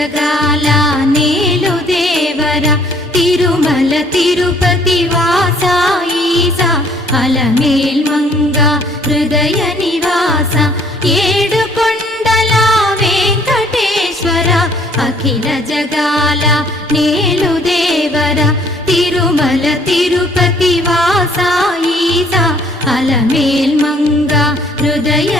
జగాల నేలు దేవర తిరుమల తిరుపతి వాస ఈసా అలమేల్ మంగ హృదయ నివాస ఏడు కొండల వెంకటేశ్వర అఖిల జగాల నేలు దేవర తిరుమల తిరుపతి వాస ఈసా అలమేల్ మంగ హృదయ